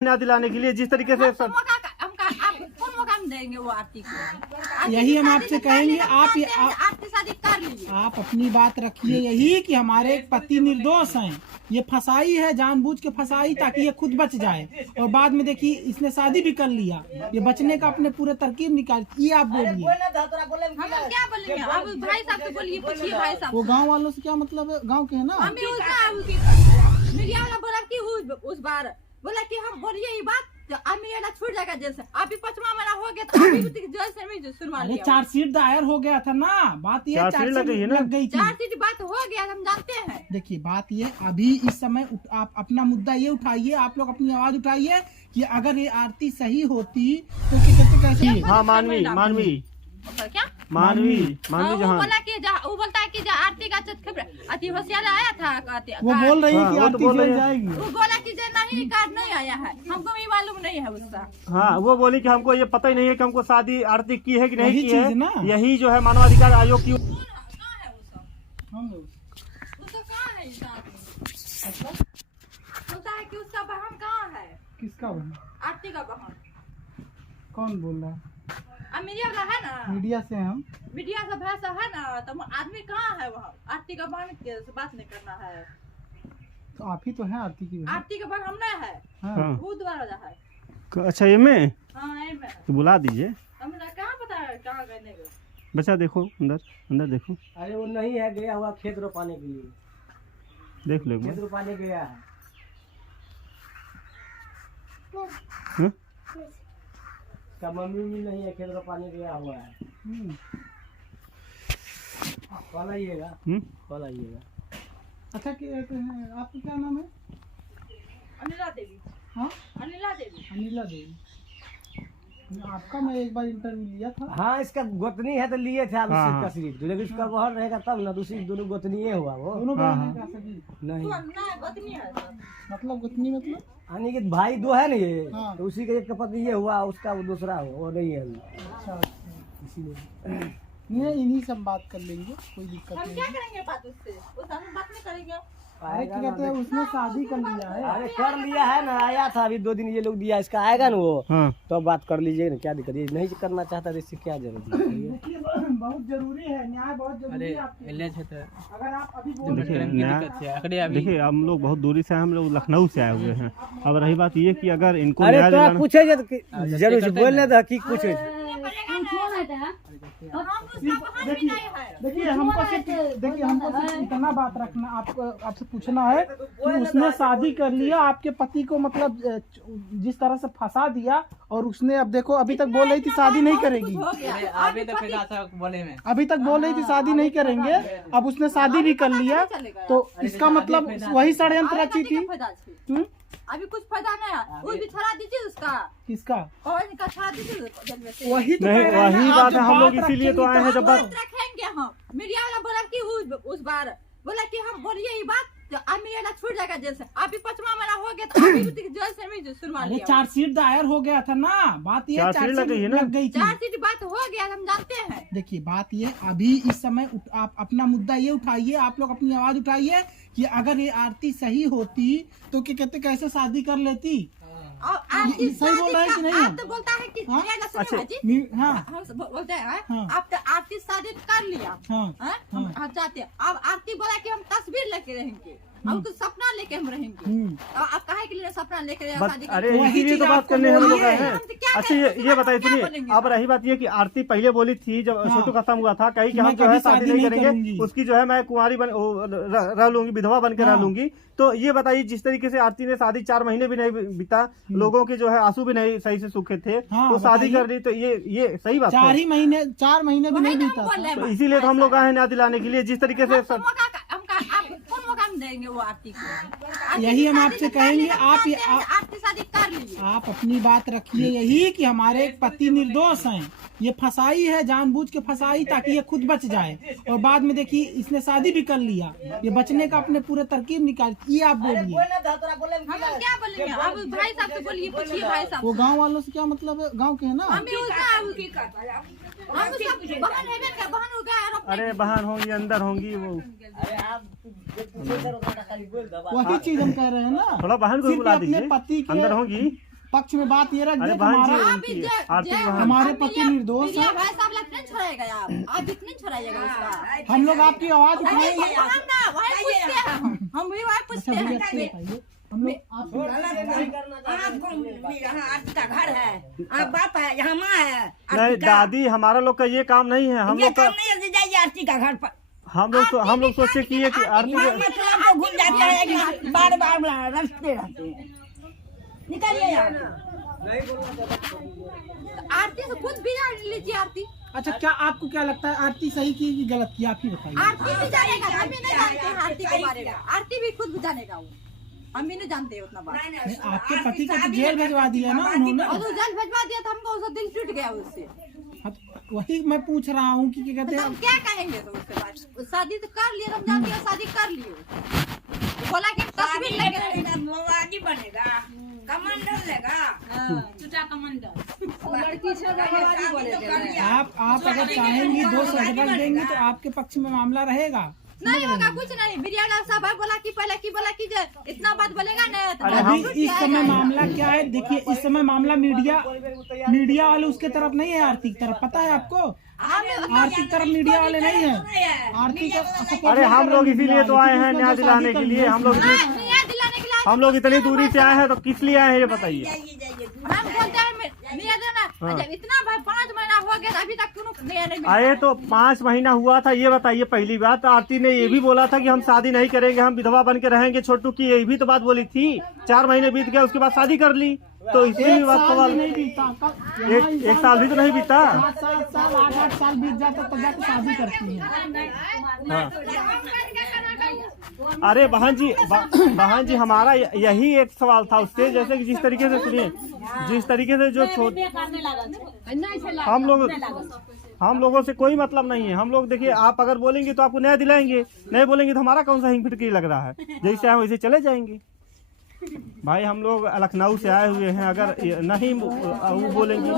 न्याय दिलाने के लिए जिस तरीके से कौन मौका हम देंगे वो आरती को? यही हम आपसे कहेंगे, आपकी शादी कर लीजिए। आप अपनी बात रखिए यही कि हमारे पति निर्दोष हैं, ये फसाई है, जानबूझ के फसाई ताकि ये खुद बच जाए, और बाद में देखिए इसने शादी भी कर लिया, ये बचने का अपने पूरे तरकीब निकाल। ये आप बोलिए, हम क्या बोलेंगे? अब भाई साहब से बोलिए, पूछिए भाई साहब। वो गांव वालों से क्या मतलब है? गांव के है ना। मीडिया वाला बोला कि उस बार बोला कि हम बोलिए ये बात तो अमीर छूट जाएगा जेल से। अभी 5वां महीना हो गया तो अभी जेल से भी सुनवा लिया। चार्जशीट दायर हो गया था ना, बात ये चार्जशीट लग गई थी। चार्जशीट बात हो गया, हम जानते हैं। देखिए बात ये, अभी इस समय आप अपना मुद्दा ये उठाइए, आप लोग अपनी आवाज उठाइए कि अगर ये आरती सही होती तो कैसे। हाँ मानवी क्या मानवी वो बोला कि वो बोलता है कि आरती का अति होशियार आया था, वो बोल रही है कि आरती जल जाएगी। वो बोला कि नहीं कार्ड नहीं आया है, हमको भी मालूम नहीं है उसका। हाँ वो बोली कि हमको ये पता ही नहीं है कि हमको शादी आरती की है कि नहीं की है। यही जो है मानवाधिकार आयोग की बोलता है कि उसका बहन कहाँ है। किसका बहन? आरती का बहन। कौन बोल रहा है? मीडिया का है ना, मीडिया से हम मीडिया का भाषा है ना, तो आदमी कहाँ है वहाँ? आरती का बहन से बात नहीं करना है। तो आप ही तो है आरती की बहन। आरती का बहन हम नहीं है। हाँ। वो दोबारा है। अच्छा ये में हाँ तो बुला दीजिए। हमें कहाँ पता है कहाँ गए। बच्चा देखो अंदर देखो। अरे वो नहीं है, गया हुआ खेत रोपाने के लिए। देख लो खेत रोपाने गया है। क्या मम्मी भी नहीं है, खेत रोपाने गया हुआ है। कल आइएगा, कल आइएगा। अच्छा आपका क्या नाम है? अनिला देवी। हाँ अनिला देवी। अनिला देवी। आपका मैं एक बार इंटरव्यू लिया था। हाँ इसका गोतनी है तो लिए थे आप इसका सिर्फ, लेकिन उसका बहन रहेगा तब ना, दूसरी दोनों गोतनी हुआ वो। दोनों बहन का सगी नहीं गोतनी है। मतलब गोतनी मतलब यानी कि भाई दो है ना ये। हाँ। तो उसी का एक का पति ये हुआ, उसका वो दूसरा हुआ, वो नहीं है अभी। अच्छा इसीलिए नहीं, इन्हीं से हम बात कर लेंगे, कोई दिक्कत हम नहीं। क्या करेंगे बात उससे? उस हम बात नहीं करेंगे। अरे क्या कहते हैं, उसने शादी कर लिया है। अरे कर लिया है ना, आया था अभी 2 दिन ये लोग दिया, इसका आएगा ना वो। हाँ। तो बात कर लीजिए ना, क्या दिक्कत है? नहीं करना चाहता तो इससे क्या जरूरत है? देखिए बहुत जरूरी है, न्याय बहुत जरूरी है आपके लिए। अगर आप अभी बोल देखिए हम लोग बहुत दूरी से, हम लोग लखनऊ से आए हुए हैं। अब रही बात ये कि अगर इनको अरे न्याय तो आप दिलाना पूछे जरूर बोलने था कि पूछे। देखिए हमको सिर्फ इतना बात रखना, आपसे पूछना है कि उसने शादी कर लिया, आपके पति को मतलब जिस तरह से फंसा दिया, और उसने अब देखो अभी तक बोल रही थी शादी नहीं करेगी। अभी तक बोल रही थी शादी नहीं करेंगे, अब उसने शादी भी कर लिया, तो इसका मतलब वही षड्यंत्र रची थी। अभी कुछ फायदा नहीं है, वो भी छड़ा दीजिए उसका। किसका? और इनका छड़ा दीजिए। वही तो नहीं, वही बात है, हम लोग इसीलिए तो आए हैं। जब बात रखेंगे हम, मीडिया वाला बोला कि उस बार बोला कि हम बोलिए ये बात तो अमीर छूट जाएगा जेल से। अभी 5वां महीना हो गया तो अभी जेल से भी सुनवा लिया। चार्जशीट दायर हो गया था ना, बात ये चार्जशीट लग गई थी। चार्जशीट बात हो गया, हम जानते हैं। देखिए बात ये, अभी इस समय आप अपना मुद्दा ये उठाइए, आप लोग अपनी आवाज उठाइए कि अगर ये आरती सही होती तो क्या कहते कैसे शादी कर लेती। सही बोल रहा है कि नहीं? आप तो बोलता है कि बोलते हैं आप तो आरती शादी कर लिया। हम चाहते हैं, अब आरती बोला कि हम तस्वीर लेके रहेंगे, अब तो सपना लेके हम रहेंगे। आप काहे के लिए सपना लेके शादी? अरे इसीलिए तो बात करने हम लोग आए हैं। अच्छा ये बताइए, सुनिए, अब रही बात ये कि आरती पहले बोली थी जब छोटू खत्म हुआ था, कहीं कि हम जो है शादी नहीं करेंगे, उसकी जो है मैं कुंवारी रह लूंगी, विधवा बन के रह लूंगी। तो ये बताइए, जिस तरीके से आरती ने शादी 4 महीने भी नहीं बीता, लोगों के जो है आंसू भी नहीं सही से सूखे थे, तो शादी कर दी, तो ये सही बात है? 4 महीने भी नहीं बीता, तो इसीलिए तो हम लोग आए हैं न्याय दिलाने के लिए, जिस तरीके से कौन मौका हम देंगे वो आरती को? यही हम आपसे कहेंगे, आपकी शादी कर लीजिए। आप अपनी बात रखिए यही कि हमारे पति निर्दोष हैं, ये फसाई है, जानबूझ के फसाई ताकि ये खुद बच जाए, और बाद में देखिए इसने शादी भी कर लिया, ये बचने का अपने पूरे तरकीब निकाल। ये आप बोलिए, हम क्या बोलेंगे? अब भाई साहब से बोलिए, पूछिए भाई साहब। वो गांव वालों से क्या मतलब है? गांव के है ना। अरे बहन होंगी, अंदर होंगी वो। अरे आप वही चीज हम कह रहे हैं ना, थोड़ा बहन को बुला दीजिए, पति के अंदर होंगी। पक्ष में बात ये रख अरे दे बहन जी, हमारा उनकी आर्थिक बहन। हमारे पति निर्दोष है। भाई साहब नहीं छोड़ेगा आप इतने छोड़ाइएगा उसका। हम लोग आपकी आवाज उठाएंगे। हम ना वही पूछते हैं, हम भी वही पूछते अच्छा भैया हैं। बताइए, हम लोग आपको यहाँ आरती का घर है, आप बाप है, यहाँ माँ है। नहीं दादी, हमारा लोग का ये काम नहीं है। हम ये लोग का काम नहीं है, जाइए आरती का घर पर। हम लोग सोचे कि ये कि आरती मतलब को घूम जाते हैं, बार बार रखते रहते हैं। निकलिए यहाँ। आरती से खुद भी जान लीजिए आरती। अच्छा, क्या आपको क्या लगता है आरती सही की कि गलत की, आप ही बताइए। आरती भी जानेगा, हम भी नहीं जानते हैं आरती के बारे में। आरती भी खुद भी जानेगा वो, हम भी नहीं जानते उतना बात। नहीं, आपके पति को तो जेल भिजवा दिया ना उन्होंने। और तो जल भिजवा दिया था हमको, उसका दिल टूट गया उससे। हाँ, तो वही मैं पूछ रहा हूँ कि क्या कहते तो हैं। हम क्या कहेंगे तो उसके बाद? शादी तो कर लिए, हम जानते हैं शादी कर लिए। बोला कि तस्वीर लेके आगे बनेगा, कमांडर लेगा, चुटा कमांडर। लड़की से आप अगर चाहेंगी 2 सर्टिफिकेट देंगी तो आपके पक्ष में मामला रहेगा। नहीं होगा कुछ नहीं। मीडिया साहब है बोला कि जे इतना बात बोलेगा ना तो अरे अभी इस समय मामला क्या है, देखिए इस समय मामला मीडिया वाले उसके तरफ नहीं है, आरती की तरफ। पता है आपको, आरती की तरफ मीडिया वाले नहीं है। आरती का सपोर्ट अरे हम लोग इसीलिए तो आए हैं न्याय दिलाने के लिए। हम लोग हम लोग इतनी दूरी से आए हैं तो किस लिए आए हैं ये बताइए। हम बोलते हैं मियां देना, जब इतना भाई 5 महीना हो गया अभी तक क्यों नहीं मिला? आए तो 5 महीना हुआ था, ये बताइए। पहली बात आरती ने ये भी बोला था कि हम शादी नहीं करेंगे, हम विधवा बन के रहेंगे। छोटू की ये भी तो बात बोली थी। 4 महीने बीत गए, उसके बाद शादी कर ली। तो इसी बात सवाल, नहीं बीता, एक साल भी तो नहीं बीता। 7 साल 8 साल बीत जाता तब जाके शादी करती है। हाँ। अरे बहन जी हमारा यही एक सवाल था उससे, जैसे कि जिस तरीके से सुनिए, जिस तरीके से जो हम लोगों से कोई मतलब नहीं है। हम लोग देखिए, आप अगर बोलेंगे तो आपको न्याय दिलाएंगे, नहीं बोलेंगे तो हमारा कौन सा हिंग फिटकी लग रहा है। जैसे हम वैसे चले जाएंगे। भाई हम लोग लखनऊ से आए हुए हैं, अगर नहीं वो बोलेंगे।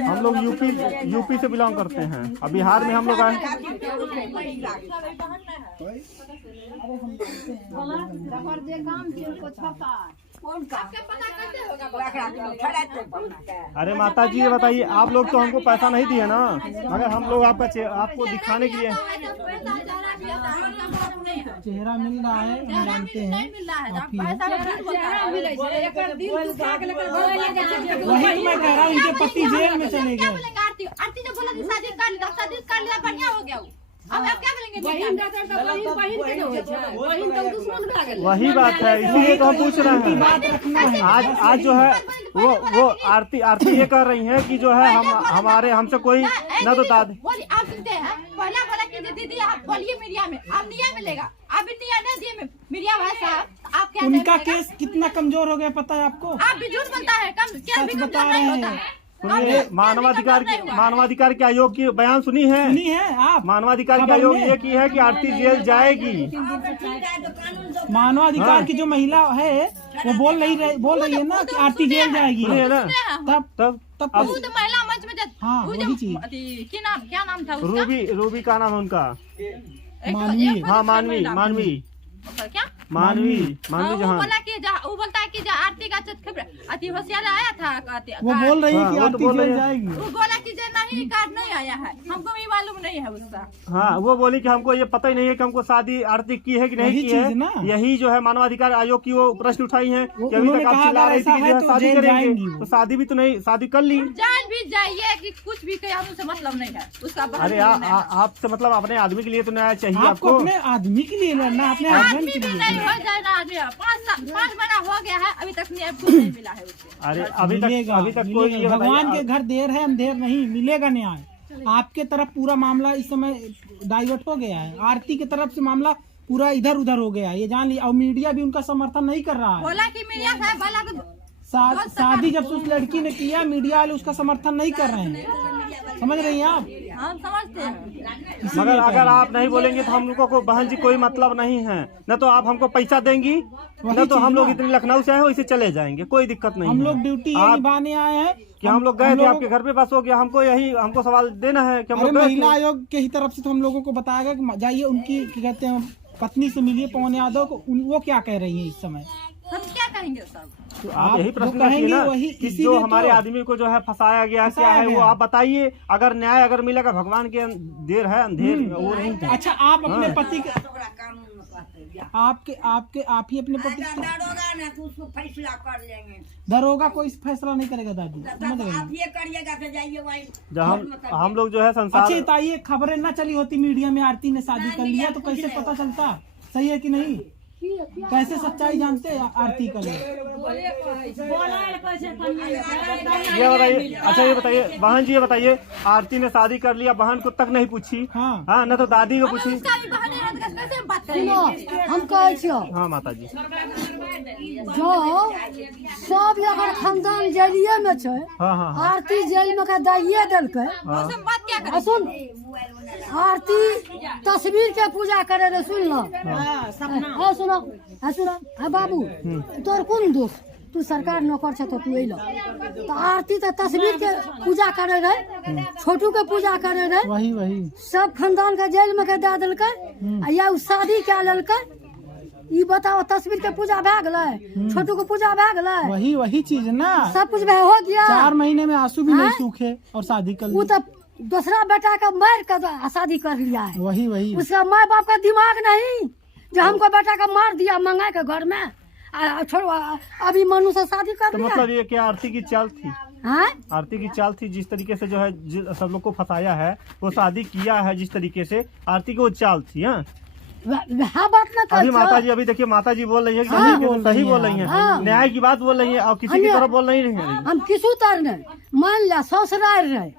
हम लोग यूपी से बिलोंग करते हैं। अब बिहार में हम लोग आए। अरे माता जी ये बताइए, आप लोग तो हमको पैसा नहीं दिए ना, मगर हम लोग आपको दिखाने के लिए चेहरा मिल रहा है, हम जानते हैं। वही तो मैं कह रहा हूँ, उनके पति जेल में चले गए। आरती जो बोला शादी कर लिया बढ़िया हो गया। अब आप क्या बोलेंगे? वही बात है, इसीलिए तो हम पूछ रहे हैं। आज जो है वो आरती ये कह रही है कि जो है हमारे हमसे कोई न तो दादी। आप सुनते हैं, पहला बोला कि दीदी आप बोलिए मीडिया में, अब नहीं मिलेगा। अब न्याय नहीं दिए मीडिया भाई साहब, आप क्या उनका केस कितना कमजोर हो गया पता है आपको? आप भी झूठ बोलता है, कम क्या भी बता कमजोर रहे नहीं हैं। होता है। सुनिए, मानवाधिकार के आयोग की बयान सुनी है आप? मानवाधिकार के आयोग ये की है कि आरती जेल जाएगी। मानवाधिकार की जो महिला है वो बोल रही है ना कि आरती जेल जाएगी, है ना? तब वो तो महिला मंच में हाँ, वही चीज। क्या नाम था उसका? रूबी का नाम है उनका। मानवी, हाँ मानवी क्या मानवी जहाँ वो बोलता है कि आरती का अति होशियार आया था। वो बोल रही है कि हाँ, वो तो आरती बोल जेल रही है। जाएगी। वो बोला कि नहीं कार्ड नहीं आया है, हमको भी मालूम नहीं है उसका। हाँ, वो बोली कि हमको ये पता ही नहीं है कि हमको शादी आरती की है कि नहीं वही की चीज है ना। यही जो है मानवाधिकार आयोग की वो प्रश्न उठाई है कि अभी उन्होंने तक आप कहा चिल्ला अगर रही थी ऐसा कि है जो है तो शादी जेल करेंगे, जाएंगी। तो शादी भी तो नहीं, शादी कर ली। जान भी जाइए कि कुछ भी कहे, हमसे मतलब नहीं है उसका। अरे आपसे मतलब अपने आदमी के लिए तो न्याय चाहिए आपको आपको। अपने आदमी के लिए लड़ना, अपने हस्बैंड के लिए। नहीं हो जाए ना आदमी, 5 महीना हो गया है, अभी तक न्याय कुछ नहीं मिला है उससे। अरे अभी तक कोई ये भगवान के घर देर है अंधेर नहीं, मिलेगा न्याय। आपके तरफ पूरा मामला इस समय डाइवर्ट हो गया है, आरती की तरफ से मामला पूरा इधर उधर हो गया है, ये जान ली। और मीडिया भी उनका समर्थन नहीं कर रहा है। बोला कि मीडिया साहब बोला शादी जब उस लड़की ने किया, मीडिया वाले उसका समर्थन नहीं कर रहे हैं। समझ रही हैं आप? हम समझते हैं। मगर अगर आप नहीं बोलेंगे तो हम लोगों को बहन जी कोई मतलब नहीं है। न तो आप हमको पैसा देंगी, न तो हम लोग इतने लखनऊ से आए हो इसे चले जाएंगे, कोई दिक्कत नहीं हम है। लोग ड्यूटी निभाने आए हैं कि हम लोग गए थे आपके घर पे, बस हो गया। हमको सवाल देना है कि हम लोग महिला आयोग के ही तरफ से तो हम लोगों को बताया गया कि जाइए उनकी क्या कहते हैं पत्नी से मिलिए, पवन यादव को। वो क्या कह रही है इस समय? हम क्या कहेंगे सब? तो आप आप यही जो प्रश्न कहेंगे रखिए ना वही, कि इसीलिए जो तो- हमारे आदमी को जो है फंसाया गया है, क्या फंसाया है वो गया। आप बताइए। अगर न्याय अगर मिलेगा, भगवान के देर है, अंधेर वो नहीं है। अच्छा, आप अपने हाँ। पति के आप ही अपने पति दरोगा ना तो उसको फैसला कर लेंगे। दरोगा कोई फैसला नहीं करेगा दादी, समझ गई? आप ये करिएगा तो जाइए वही जब हम लोग जो है संसार अच्छा ताइए, खबरें ना चली होती मीडिया में आरती ने शादी कर लिया तो कैसे पता चलता सही है कि नहीं? कैसे सच्चाई जानते हैं आरती का? ये बताइए। अच्छा ये बताइए बहन जी, ये बताइए आरती ने शादी कर लिया, बहन को तक नहीं पूछी। हाँ न तो दादी को पूछी। उसका भी बहन है तो कैसे हम बात करेंगे? हम कहै छियो हाँ माता जी, जो सब अगर खानदान जेलिये में छै, हाँ हाँ हाँ आरती जेल में का दाइये देलकै। उससे हम बात क्या आ करें? सुन, आरती तस्वीर के पूजा करे रे, सुन लो। हाँ सुनो, हाँ सुनो, हाँ बाबू तोर कौन दोष? तू सरकार नौकर छ तो तू अइलो। तो आरती तो तस्वीर के पूजा करे रहे, छोटू के पूजा करे रहे, वही सब खानदान के जेल में के दे देलकै। आ या उ शादी के लेलकै। ई बताओ, तस्वीर के पूजा भए गेलै, छोटू के पूजा भए गेलै, वही चीज ना। सब कुछ हो गया। 4 महीने में आंसू भी नहीं हाँ? सूखे और शादी कर वो ली। तो दूसरा बेटा का मार कर शादी कर लिया है। वही उसका माँ बाप का दिमाग नहीं जो हमको बेटा का मार दिया मंगा के घर में, छोड़ो अभी मनु से शादी कर तो लिया। मतलब ये क्या आरती की चाल थी? हाँ? आरती की चाल थी, जिस तरीके से जो है सब लोग को फंसाया है, वो शादी किया है जिस तरीके से, आरती की वो चाल थी। हाँ वह बात ना अभी कर। माता जी, अभी देखिए माता जी बोल रही है कि हाँ, सही बोल रही है, हाँ। न्याय की बात बोल रही है और किसी की तरफ बोल नहीं रही है। हम किसी तरह नहीं मान लिया, ससुराल रहे